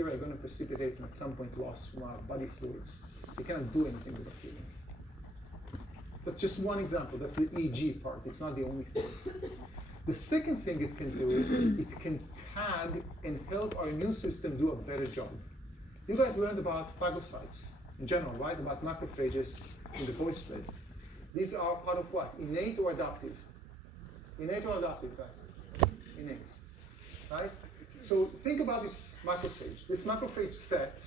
bacteria are going to precipitate and at some point loss from our body fluids. You cannot do anything with bacteria. That's just one example. That's the EG part. It's not the only thing. The second thing it can do, it can tag and help our immune system do a better job. You guys learned about phagocytes in general, right? About macrophages in the voice thread. These are part of what? Innate or adaptive? Innate or adaptive, guys? Innate, right? So think about this macrophage. This macrophage set,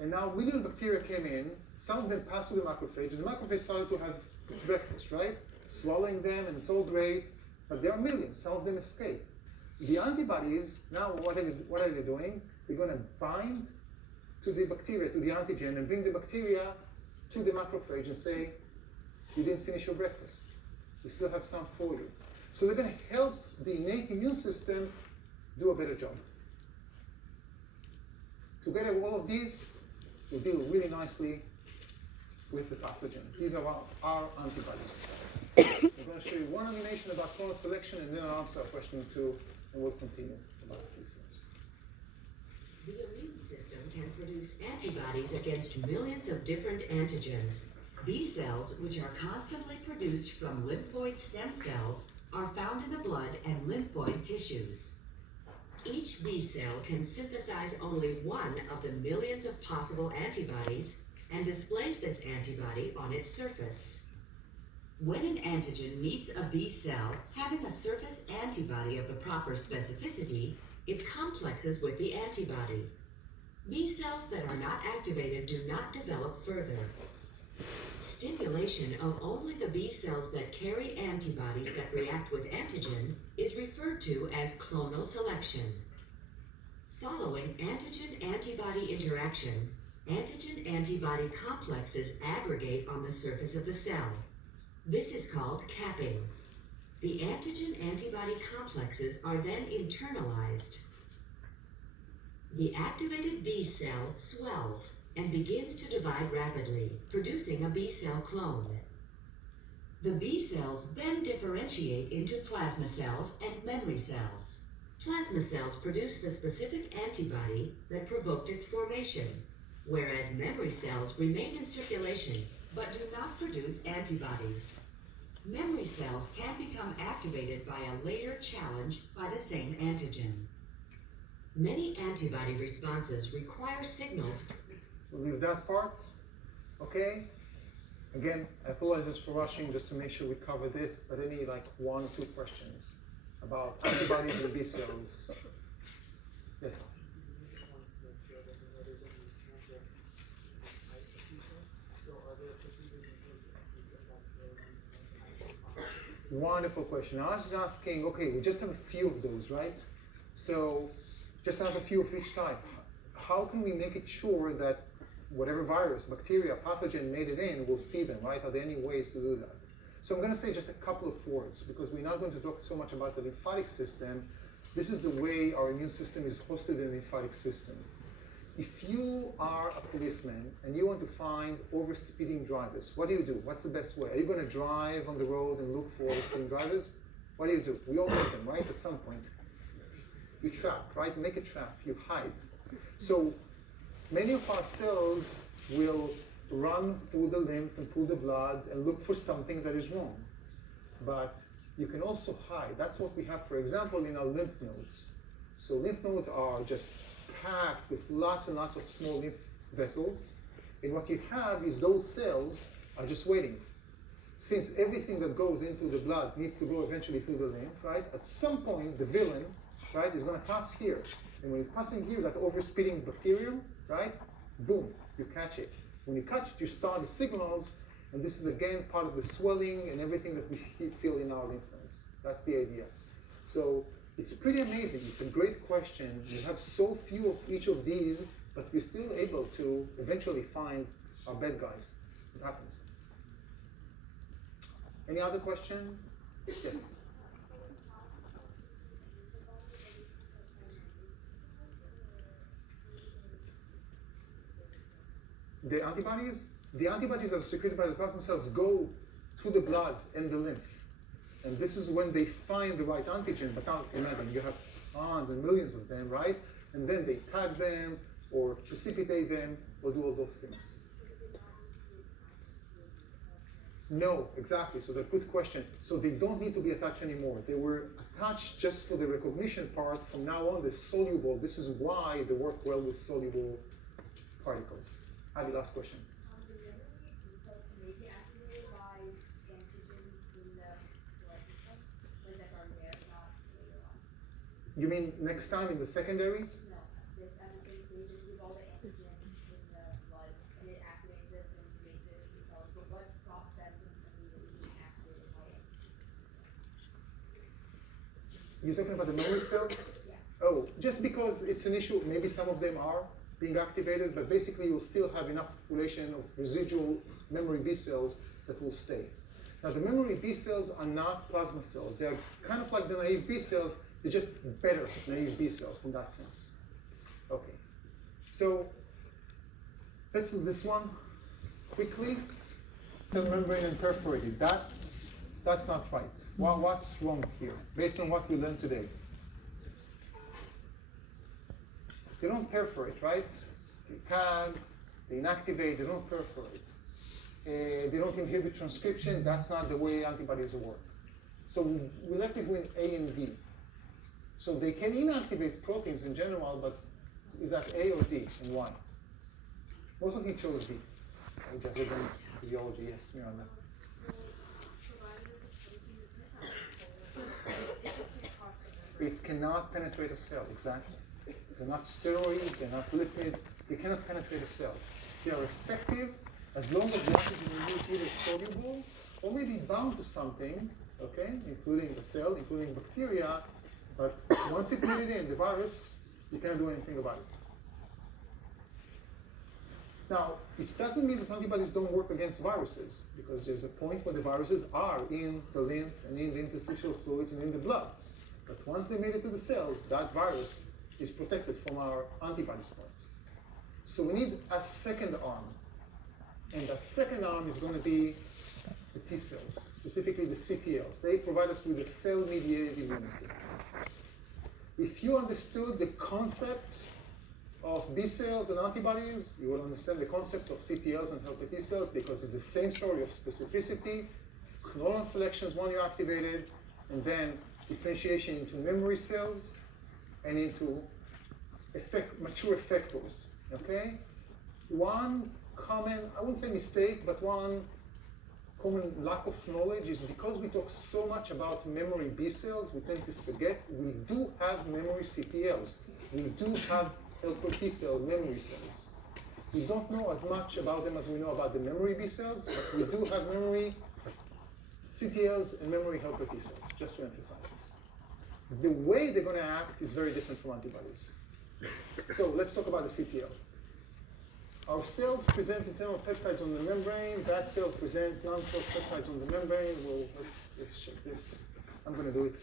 and now million bacteria came in. Some of them passed through the macrophage, and the macrophage started to have its breakfast, right? Swallowing them, and it's all great. But there are millions. Some of them escape. The antibodies, now what are they doing? They're going to bind to the bacteria, to the antigen, and bring the bacteria to the macrophage and say, you didn't finish your breakfast. We still have some for you. So they're going to help the innate immune system do a better job. Together with all of these, we deal really nicely with the pathogens. These are our antibodies. I'm going to show you one animation about clonal selection, and then I'll answer a question or two, and we'll continue about these things. The immune system can produce antibodies against millions of different antigens. B cells, which are constantly produced from lymphoid stem cells, are found in the blood and lymphoid tissues. Each B cell can synthesize only one of the millions of possible antibodies and displays this antibody on its surface. When an antigen meets a B cell having a surface antibody of the proper specificity, it complexes with the antibody. B cells that are not activated do not develop further. Stimulation of only the B cells that carry antibodies that react with antigen is referred to as clonal selection. Following antigen-antibody interaction, antigen-antibody complexes aggregate on the surface of the cell. This is called capping. The antigen-antibody complexes are then internalized. The activated B cell swells and begins to divide rapidly, producing a B cell clone. The B cells then differentiate into plasma cells and memory cells. Plasma cells produce the specific antibody that provoked its formation, whereas memory cells remain in circulation but do not produce antibodies. Memory cells can become activated by a later challenge by the same antigen. Many antibody responses require signals. We'll leave that part, okay? Again, I apologize for rushing just to make sure we cover this, but any like 1 or 2 questions about antibodies and B cells? Yes, sir. Wonderful question. I was just asking, okay, we just have a few of those, right? So just have a few of each type. How can we make it sure that whatever virus, bacteria, pathogen made it in, we'll see them, right? Are there any ways to do that? So I'm going to say just a couple of words, because we're not going to talk so much about the lymphatic system. This is the way our immune system is hosted in the lymphatic system. If you are a policeman and you want to find over-speeding drivers, what do? What's the best way? Are you going to drive on the road and look for over-speeding drivers? What do? We all make them, right, at some point. You trap, right? You make a trap, you hide. So many of our cells will run through the lymph and through the blood and look for something that is wrong. But you can also hide. That's what we have, for example, in our lymph nodes. So lymph nodes are just packed with lots and lots of small lymph vessels. And what you have is those cells are just waiting. Since everything that goes into the blood needs to go eventually through the lymph, right? At some point, the villain, right, is going to pass here. And when it's passing here, that over-speeding bacterium, right, boom, you catch it. When you catch it, you start the signals, and this is again part of the swelling and everything that we feel in our lymph nodes. That's the idea. So it's pretty amazing. It's a great question. We have so few of each of these, but we're still able to eventually find our bad guys. It happens. Any other question? Yes. The antibodies that are secreted by the plasma cells go to the blood and the lymph. And this is when they find the right antigen. But now imagine, you have tons and millions of them, right? And then they tag them, or precipitate them, or do all those things. No, exactly. So that's a good question. So they don't need to be attached anymore. They were attached just for the recognition part. From now on, they're soluble. This is why they work well with soluble particles. Abby, last question. The memory B cells may be activated by antigen in the blood system when that are there, not later on. You mean next time in the secondary? No, at the same stage, if you give all the antigen in the blood and it activates this and you make the B cells, but what stops them from immediately being activated by antigen? You're talking about the memory cells? Yeah. Oh, just because it's an issue, maybe some of them are being activated, but basically you'll still have enough population of residual memory B cells that will stay. Now the memory B cells are not plasma cells. They're kind of like the naive B cells, they're just better naive B cells in that sense. Okay, so let's do this one quickly. The membrane and perforated, that's not right. Well, what's wrong here, based on what we learned today? They don't perforate, right? They tag, they inactivate, they don't perforate. They don't inhibit transcription, that's not the way antibodies work. So we left between A and D. So they can inactivate proteins in general, but is that A or D and why? Most of you chose D. Just in physiology, yes, Miranda. It cannot penetrate a cell, exactly. They're not steroids, they're not lipids, they cannot penetrate a cell. They are effective as long as the antigen is either soluble or maybe bound to something, okay, including the cell, including bacteria, but once it made it in, the virus, you can't do anything about it. Now, it doesn't mean that antibodies don't work against viruses, because there's a point where the viruses are in the lymph and in the interstitial fluids and in the blood. But once they made it to the cells, that virus is protected from our antibodies part. So we need a second arm. And that second arm is going to be the T cells, specifically the CTLs. They provide us with a cell-mediated immunity. If you understood the concept of B cells and antibodies, you will understand the concept of CTLs and helper T cells, because it's the same story of specificity, clonal selection is one you activated, and then differentiation into memory cells and into mature effectors, okay? One common, I wouldn't say mistake, but one common lack of knowledge is because we talk so much about memory B cells, we tend to forget we do have memory CTLs. We do have helper T cell memory cells. We don't know as much about them as we know about the memory B cells, but we do have memory CTLs and memory helper T cells, just to emphasize this. The way they're going to act is very different from antibodies. So let's talk about the CTL. Our cells present internal peptides on the membrane. Bad cells present non-self peptides on the membrane. Well, let's check this. I'm going to do it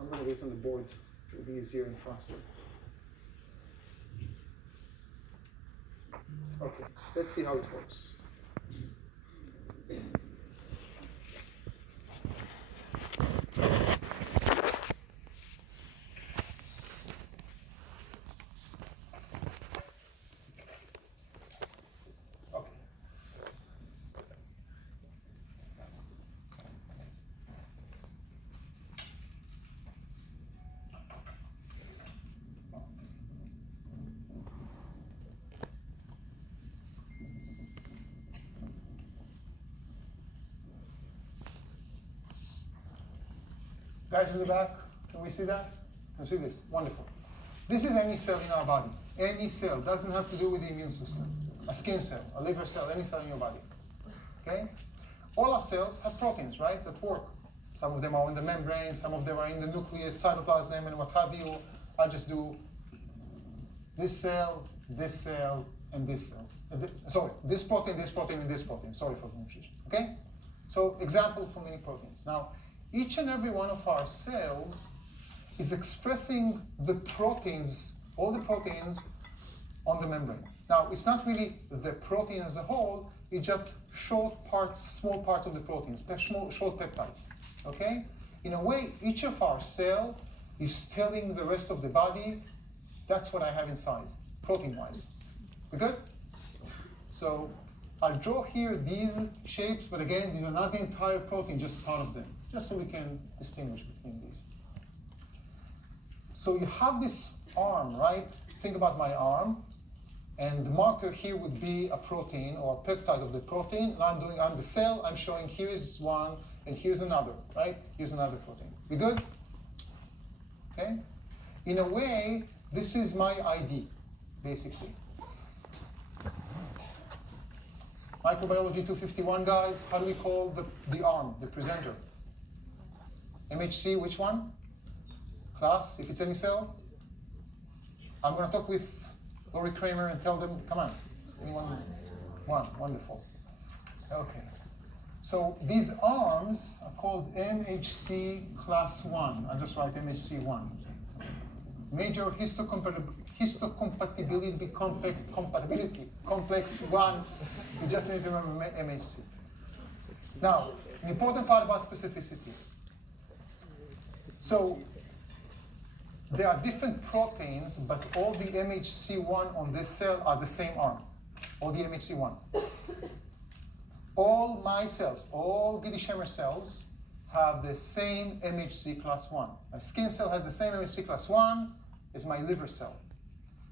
on the board. It'll be easier and faster. Okay, let's see how it works. Guys in the back, can we see that? Can we see this? Wonderful. This is any cell in our body. Any cell. Doesn't have to do with the immune system. A skin cell, a liver cell, any cell in your body. Okay? All our cells have proteins, right, that work. Some of them are in the membrane, some of them are in the nucleus, cytoplasm, and what have you. I'll just do this cell, and this cell. Sorry, this protein, and this protein. Sorry for the confusion. Okay? So, example for many proteins. Now, each and every one of our cells is expressing the proteins, all the proteins on the membrane. Now, it's not really the protein as a whole, it's just short parts, small parts of the proteins, short peptides, okay? In a way, each of our cell is telling the rest of the body, that's what I have inside. protein-wise. We good? So I'll draw here these shapes, but again, these are not the entire protein, just part of them, just so we can distinguish between these. So you have this arm, right? Think about my arm, and the marker here would be a protein or a peptide of the protein, and I'm the cell, I'm showing here's one, and here's another, right? Here's another protein. We good? Okay? In a way, this is my ID, basically. Microbiology 251, guys, how do we call the arm, the presenter? MHC, which one? Class, if it's any cell? I'm going to talk with Lori Kramer and tell them, come on. Anyone? One, wonderful. Okay. So these arms are called MHC class 1. I'll just write MHC 1. Major histocompatibility complex 1. You just need to remember MHC. Now, the important part about specificity. So there are different proteins, but all the MHC1 on this cell are the same arm, all the MHC1. All my cells, all Gilly Schemmer cells have the same MHC class 1. My skin cell has the same MHC class 1 as my liver cell.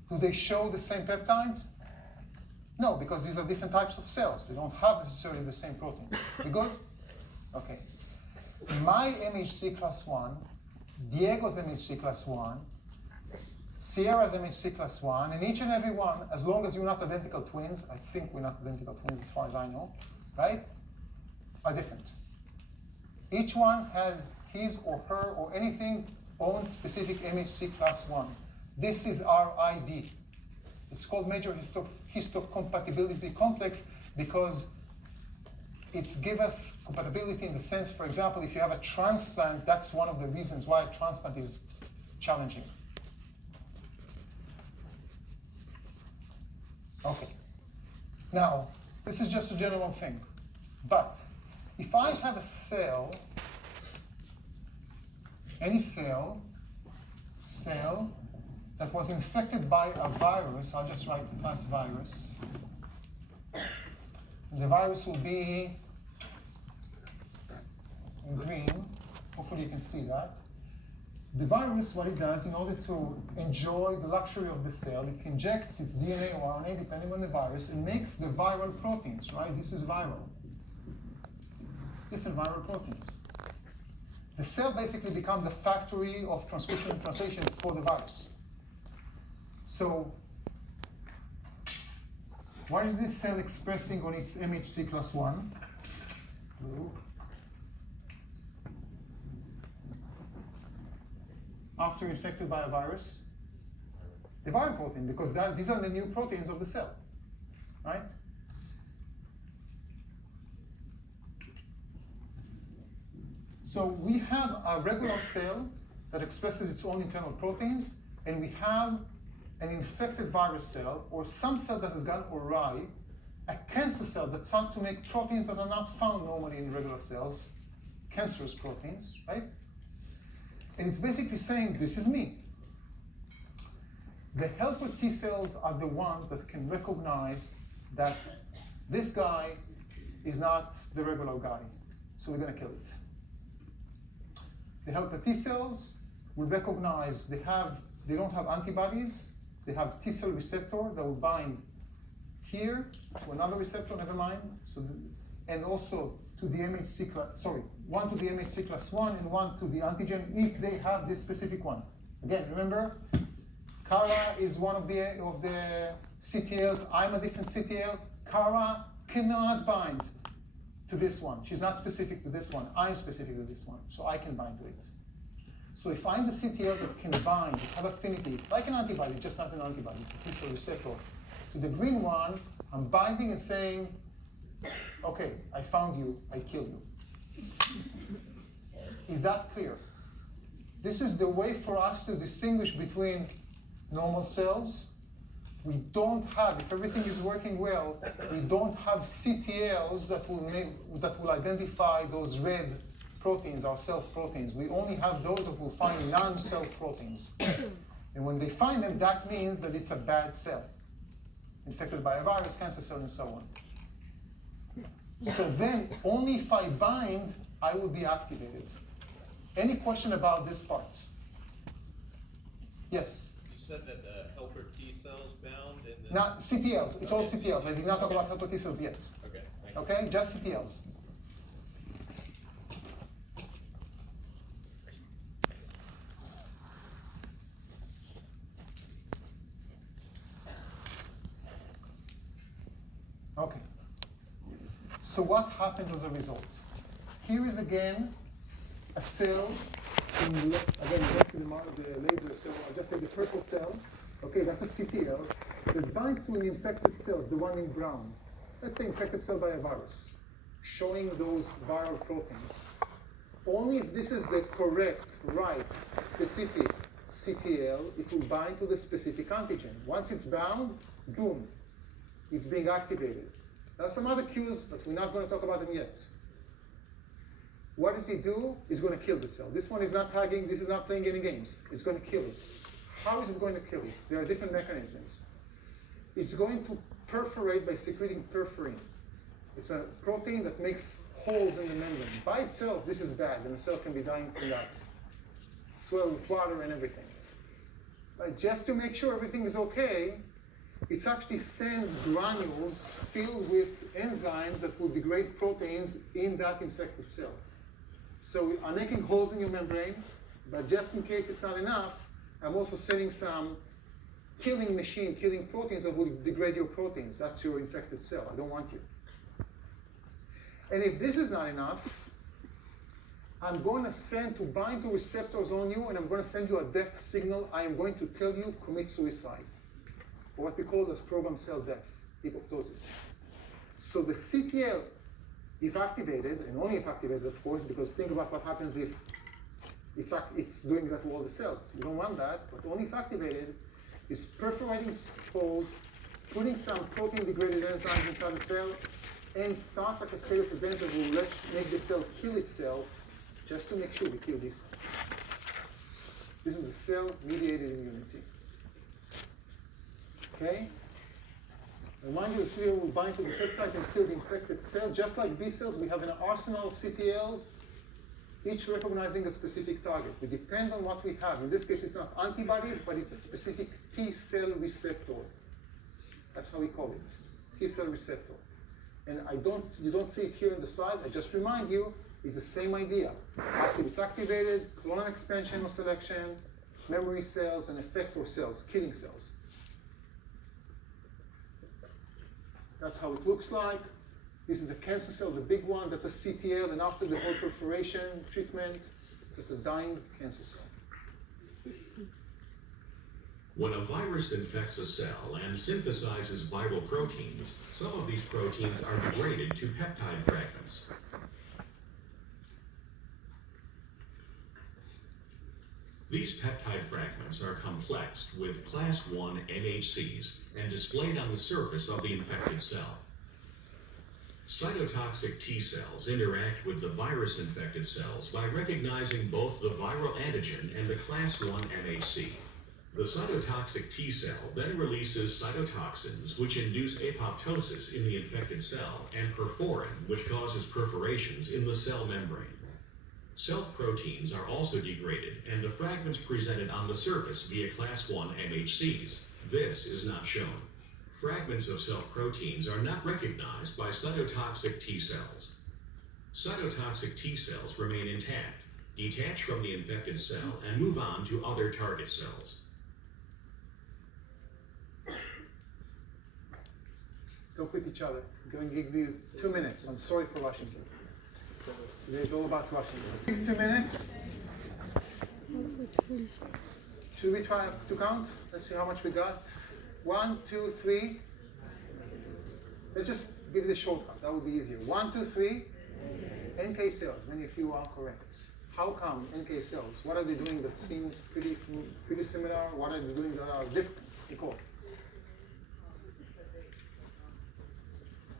Do they show the same peptides? No, because these are different types of cells. They don't have necessarily the same protein. We good? Okay. My MHC class 1, Diego's MHC class 1, Sierra's MHC class 1, and each and every one, as long as you're not identical twins, I think we're not identical twins as far as I know, right, are different. Each one has his or her or anything own specific MHC class 1. This is our ID. It's called major histocompatibility complex because it's give us compatibility in the sense, for example, if you have a transplant, that's one of the reasons why a transplant is challenging. Okay. Now, this is just a general thing. But if I have a cell, any cell that was infected by a virus, I'll just write class virus. The virus will be in green. Hopefully you can see that. The virus, what it does, in order to enjoy the luxury of the cell, it injects its DNA or RNA, depending on the virus, and makes the viral proteins, right? This is viral. Different viral proteins. The cell basically becomes a factory of transcription and translation for the virus. So, what is this cell expressing on its MHC class 1? Blue. After infected by a virus? The viral protein, because these are the new proteins of the cell, right? So we have a regular cell that expresses its own internal proteins, and we have an infected virus cell, or some cell that has gone awry, a cancer cell that starts to make proteins that are not found normally in regular cells, cancerous proteins, right? And it's basically saying, this is me. The helper T cells are the ones that can recognize that this guy is not the regular guy, so we're going to kill it. The helper T cells will recognize they don't have antibodies, they have T cell receptor that will bind here to another receptor, never mind, and also to the MHC class, one to the MHC class 1 and one to the antigen if they have this specific one. Again, remember, Kara is one of the CTLs, I'm a different CTL. Kara cannot bind to this one. She's not specific to this one. I'm specific to this one, so I can bind to it. So if I'm the CTL that can bind, have affinity, like an antibody, just not an antibody, it's a T cell receptor, to the green one, I'm binding and saying, okay, I found you, I kill you. Is that clear? This is the way for us to distinguish between normal cells. We don't have, if everything is working well, we don't have CTLs that will identify those red proteins, our self proteins. We only have those that will find non-self proteins. And when they find them, that means that it's a bad cell, infected by a virus, cancer cell, and so on. So then, only if I bind, I will be activated. Any question about this part? Yes? You said that the helper T cells bound in the... Not CTLs, it's all Okay. CTLs. I did not talk Okay. about helper T cells yet. Okay, thank you. Okay, just CTLs. Okay. So what happens as a result? Here is again a cell. Again, just the laser cell. I'll just say the purple cell. Okay, that's a CTL that binds to an infected cell, the one in brown. Let's say infected cell by a virus, showing those viral proteins. Only if this is the correct, right, specific CTL, it will bind to the specific antigen. Once it's bound, boom, it's being activated. There are some other cues, but we're not going to talk about them yet. What does it do? It's going to kill the cell. This one is not tagging, this is not playing any games. It's going to kill it. How is it going to kill it? There are different mechanisms. It's going to perforate by secreting perforin. It's a protein that makes holes in the membrane. By itself, this is bad, and the cell can be dying from that. Swell with water and everything. But just to make sure everything is okay, it actually sends granules filled with enzymes that will degrade proteins in that infected cell. So I'm making holes in your membrane, but just in case it's not enough, I'm also sending some killing machine, killing proteins that will degrade your proteins. That's your infected cell. I don't want you. And if this is not enough, I'm going to send to bind to receptors on you, and I'm going to send you a death signal. I am going to tell you commit suicide, or what we call as programmed cell death, apoptosis. So the CTL, if activated, and only if activated, of course, because think about what happens if it's doing that to all the cells. You don't want that, but only if activated, is perforating holes, putting some protein-degraded enzymes inside the cell, and starts a cascade of events that will make the cell kill itself, just to make sure we kill these cells. This is the cell-mediated immunity. Okay? Remind you, the CTL will bind to the peptide and kill the infected cell. Just like B cells, we have an arsenal of CTLs, each recognizing a specific target. We depend on what we have. In this case, it's not antibodies, but it's a specific T cell receptor. That's how we call it, T cell receptor. And you don't see it here in the slide. I just remind you, it's the same idea. After it's activated, clonal expansion or selection, memory cells, and effector cells, killing cells. That's how it looks like. This is a cancer cell, the big one. That's a CTL, and after the whole perforation treatment, just a dying cancer cell. When a virus infects a cell and synthesizes viral proteins, some of these proteins are degraded to peptide fragments. These peptide fragments are complexed with class 1 MHCs and displayed on the surface of the infected cell. Cytotoxic T cells interact with the virus-infected cells by recognizing both the viral antigen and the class 1 MHC. The cytotoxic T cell then releases cytotoxins which induce apoptosis in the infected cell and perforin, which causes perforations in the cell membrane. Self-proteins are also degraded and the fragments presented on the surface via class 1 MHCs. This is not shown. Fragments of self-proteins are not recognized by cytotoxic T cells. Cytotoxic T cells remain intact, detach from the infected cell, and move on to other target cells. Talk with each other. I'm going to give you 2 minutes. I'm sorry for rushing you. Today is all about rushing you. 2 minutes. Should we try to count? Let's see how much we got. 1, 2, 3. Let's just give it a shortcut. That would be easier. 1, 2, 3. NK cells. Many of you are correct. How come NK cells? What are they doing that seems pretty similar? What are they doing that are different? Nicole.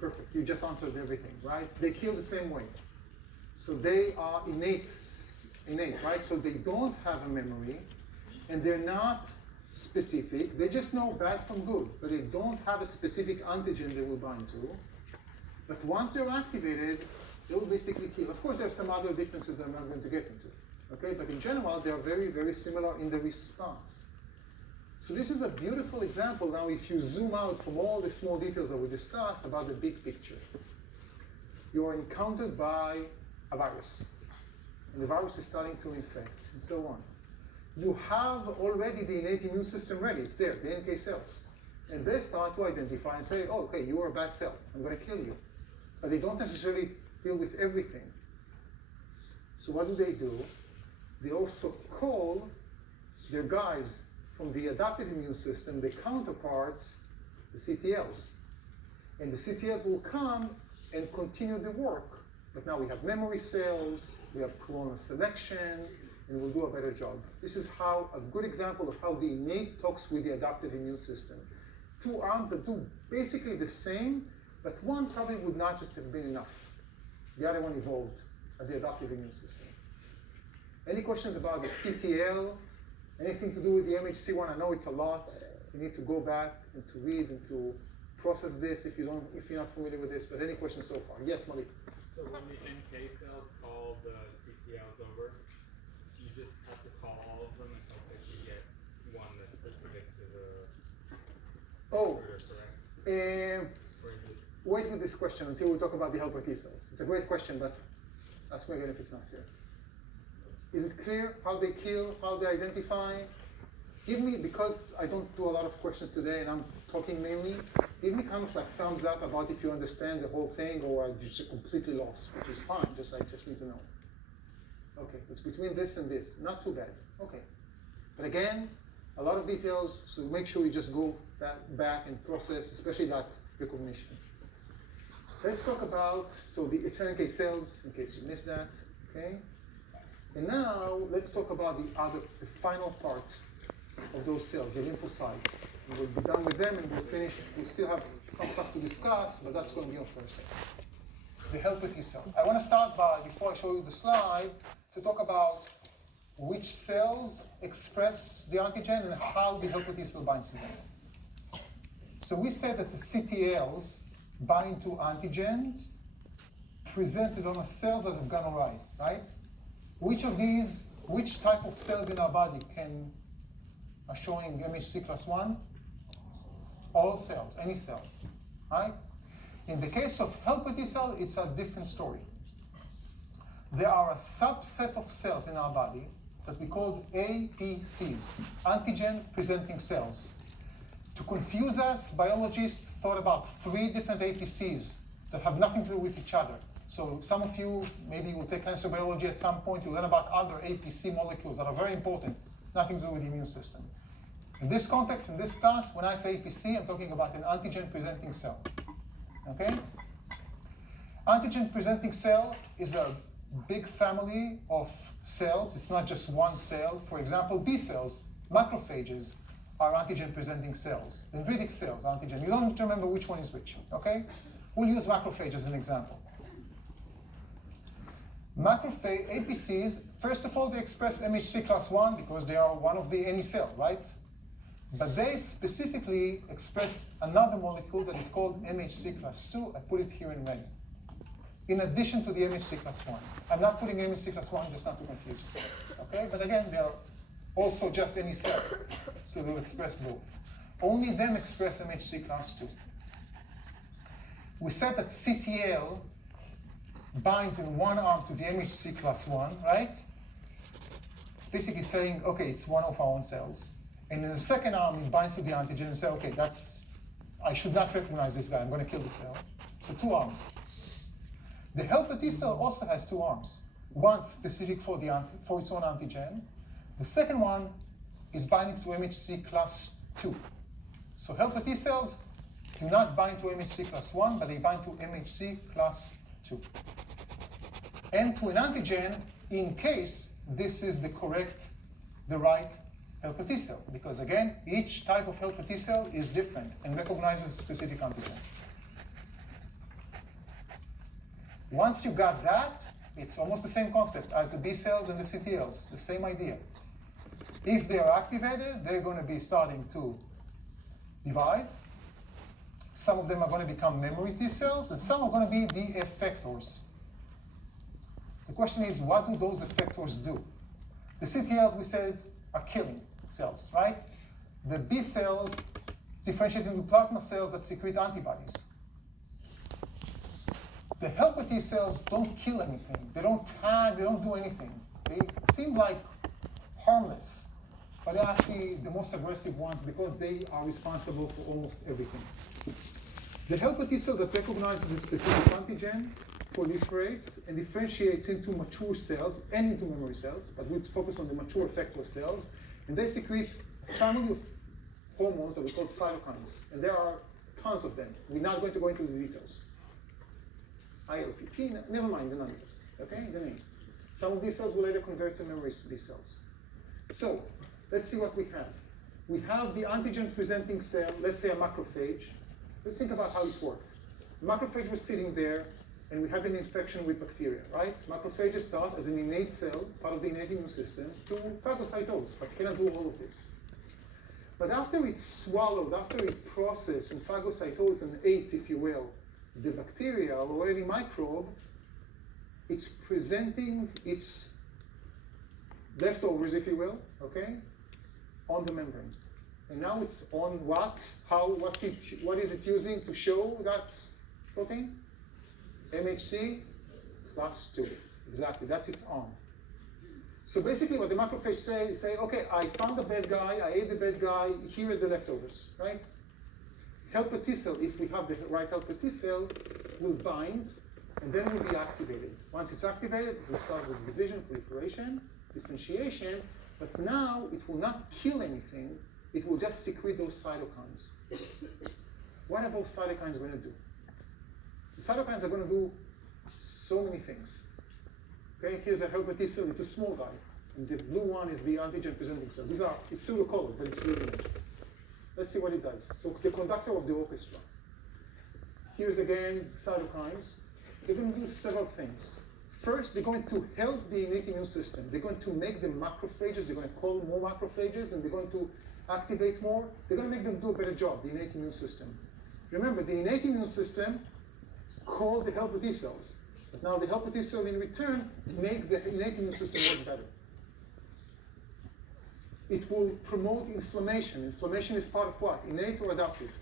Perfect. You just answered everything, right? They kill the same way. So they are innate, right? So they don't have a memory, and they're not specific. They just know bad from good, but they don't have a specific antigen they will bind to. But once they're activated, they will basically kill. Of course, there are some other differences that I'm not going to get into. Okay, but in general, they are very, very similar in the response. So this is a beautiful example. Now, if you zoom out from all the small details that we discussed about the big picture, you are encountered by a virus, and the virus is starting to infect, and so on. You have already the innate immune system ready. It's there, the NK cells. And they start to identify and say, oh, okay, you are a bad cell. I'm going to kill you. But they don't necessarily deal with everything. So what do? They also call their guys from the adaptive immune system, the counterparts, the CTLs. And the CTLs will come and continue the work. But now we have memory cells, we have clonal selection, and we'll do a better job. This is how a good example of how the innate talks with the adaptive immune system. Two arms that do basically the same, but one probably would not just have been enough. The other one evolved as the adaptive immune system. Any questions about the CTL? Anything to do with the MHC1? I know it's a lot. You need to go back and to read and to process this if you're not familiar with this. But any questions so far? Yes, Malik. So when the NK cells call the CTLs over, you just have to call all of them until you get one that's specific to the recruiter, correct? Or is it Wait with this question until we talk about the helper T cells. It's a great question, but ask me again if it's not clear. Is it clear how they kill, how they identify? Give me, because I don't do a lot of questions today and I'm talking mainly, give me kind of like thumbs up about if you understand the whole thing or are you just completely lost, which is fine, I just need to know. Okay, it's between this and this, not too bad, okay. But again, a lot of details, so make sure you just go back and process, especially that recognition. Let's talk about, so it's NK cells, in case you missed that, okay? And now, let's talk about the final part of those cells, the lymphocytes. And we'll be done with them and we'll finish. We still have some stuff to discuss, but that's going to be on Thursday. The helper T cell. I want to start by, before I show you the slide, to talk about which cells express the antigen and how the helper T cell binds to them. So we said that the CTLs bind to antigens presented on the cells that have gone awry, right? Which type of cells in our body are showing MHC class 1? All cells, any cell, right? In the case of helper T cell, it's a different story. There are a subset of cells in our body that we call APCs, antigen-presenting cells. To confuse us, biologists thought about 3 different APCs that have nothing to do with each other. So some of you, maybe will take cancer biology at some point, you'll learn about other APC molecules that are very important, nothing to do with the immune system. In this context, in this class, when I say APC, I'm talking about an antigen-presenting cell, okay? Antigen-presenting cell is a big family of cells. It's not just one cell. For example, B cells, macrophages, are antigen-presenting cells. Dendritic cells, antigen. You don't need to remember which one is which, okay? We'll use macrophage as an example. Macrophage APCs, first of all, they express MHC class 1 because they are one of the any cell, right? But they specifically express another molecule that is called MHC class 2. I put it here in red. In addition to the MHC class 1. I'm not putting MHC class 1 just not to confuse you. Okay? But again, they are also just any cell. So they'll express both. Only them express MHC class 2. We said that CTL binds in one arm to the MHC class 1, right? It's basically saying, okay, it's one of our own cells. And in the second arm, it binds to the antigen and say, okay, I should not recognize this guy, I'm going to kill the cell. So 2 arms. The helper T cell also has 2 arms. One specific for its own antigen. The second one is binding to MHC class 2. So helper T cells do not bind to MHC class 1, but they bind to MHC class 2. And to an antigen in case this is the right helper T cell. Because again, each type of helper T cell is different and recognizes a specific antigen. Once you got that, it's almost the same concept as the B cells and the CTLs, the same idea. If they are activated, they're going to be starting to divide. Some of them are going to become memory T cells, and some are going to be the effectors. The question is, what do those effectors do? The CTLs, we said, are killing cells, right? The B cells differentiate into plasma cells that secrete antibodies. The helper T cells don't kill anything. They don't tag, they don't do anything. They seem like harmless, but they're actually the most aggressive ones because they are responsible for almost everything. The helper T cell that recognizes a specific antigen proliferates and differentiates into mature cells and into memory cells, but we'll focus on the mature effector cells, and they secrete a family of hormones that we call cytokines, and there are tons of them. We're not going to go into the details. IL-15, never mind the numbers, okay, the names. Some of these cells will later convert to memory B cells. So, let's see what we have. We have the antigen-presenting cell, let's say a macrophage. Let's think about how it worked. The macrophage was sitting there, and we had an infection with bacteria, right? Macrophages start as an innate cell, part of the innate immune system, to phagocytose, but cannot do all of this. But after it's swallowed, after it processed and phagocytosed and ate, if you will, the bacterial or any microbe, it's presenting its leftovers, if you will, okay, on the membrane. And now it's on what? What is it using to show that protein? MHC class 2. Exactly, that's its on. So basically what the macrophage say, okay, I found the bad guy, I ate the bad guy, here are the leftovers, right? Helper T cell, if we have the right helper T cell, will bind and then will be activated. Once it's activated, it will start with division, proliferation, differentiation, but now it will not kill anything, it will just secrete those cytokines. What are those cytokines going to do? The cytokines are going to do so many things. Okay, here's a helper T cell, it's a small guy. And the blue one is the antigen presenting cell. It's pseudocolored, but it's leading edge. Let's see what it does. So the conductor of the orchestra. Here's again cytokines. They're going to do several things. First, they're going to help the innate immune system. They're going to make the macrophages, they're going to call more macrophages, and they're going to activate more. They're going to make them do a better job, the innate immune system. Remember, the innate immune system called the helper T cells. But now the helper T cell in return make the innate immune system work better. It will promote inflammation. Inflammation is part of what? Innate or adaptive?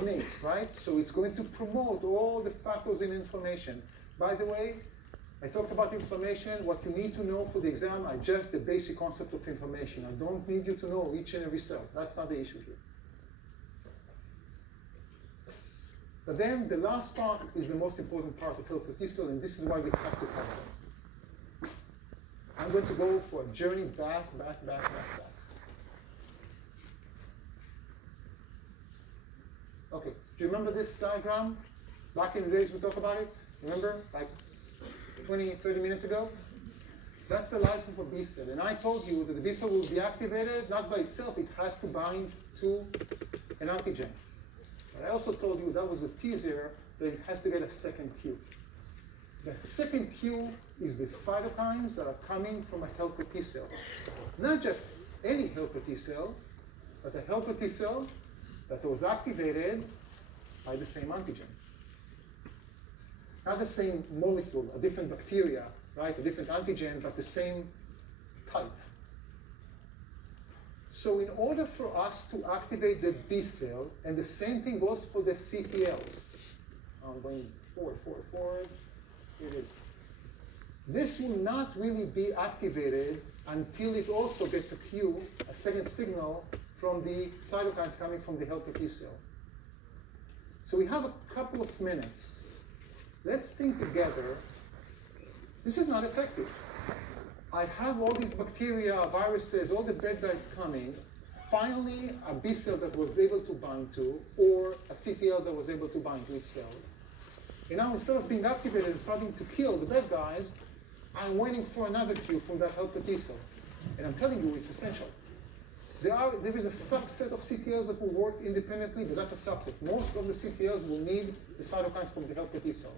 Innate, right? So it's going to promote all the factors in inflammation. By the way, I talked about inflammation. What you need to know for the exam are just the basic concept of inflammation. I don't need you to know each and every cell. That's not the issue here. But then the last part is the most important part of helper T cell, and this is why we have to cover them. I'm going to go for a journey back. Okay, do you remember this diagram? Back in the days we talked about it? Remember, like 20, 30 minutes ago? That's the life of a B cell. And I told you that the B cell will be activated not by itself, it has to bind to an antigen. But I also told you that was a teaser that it has to get a second cue. The second cue is the cytokines that are coming from a helper T cell. Not just any helper T cell, but a helper T cell that was activated by the same antigen. Not the same molecule, a different bacteria, right? A different antigen, but the same type. So in order for us to activate the B cell, and the same thing goes for the CTLs. I'm going forward. Here it is. This will not really be activated until it also gets a cue, a second signal from the cytokines coming from the helper T cell. So we have a couple of minutes. Let's think together. This is not effective. I have all these bacteria, viruses, all the bad guys coming. Finally, a B cell that was able to bind to, or a CTL that was able to bind to its cell. And now instead of being activated and starting to kill the bad guys, I'm waiting for another cue from that helper T cell. And I'm telling you, it's essential. There is a subset of CTLs that will work independently, but that's a subset. Most of the CTLs will need the cytokines from the helper T cell.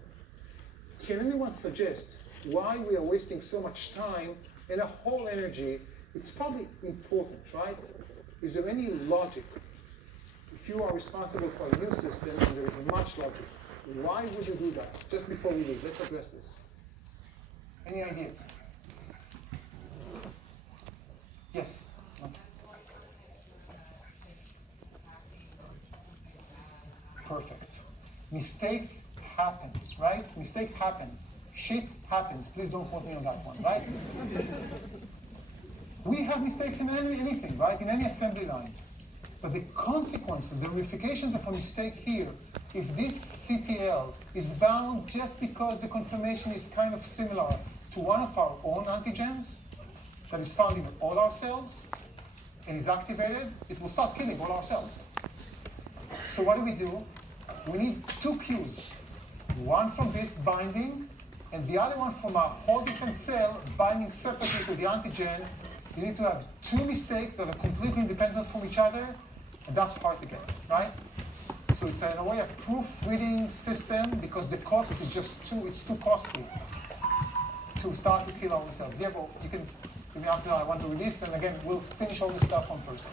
Can anyone suggest why we are wasting so much time and a whole energy it's probably important, right? Is there any logic? If you are responsible for a new system and there is much logic, why would you do that? Just before we leave, let's address this. Any ideas? Yes? Perfect. Mistakes happens, right? Mistake happen. Shit happens. Please don't quote me on that one, right? We have mistakes in anything, right? In any assembly line. But the consequences, the ramifications of a mistake here, if this CTL is bound just because the conformation is kind of similar to one of our own antigens that is found in all our cells and is activated, it will start killing all our cells. So what do? We need two cues. One from this binding and the other one from a whole different cell binding separately to the antigen. You need to have two mistakes that are completely independent from each other, and that's hard to get, right? So it's in a way a proofreading system because the cost is just it's too costly to start to kill our cells. Diego, you can give me after I want to release, and again, we'll finish all this stuff on Thursday.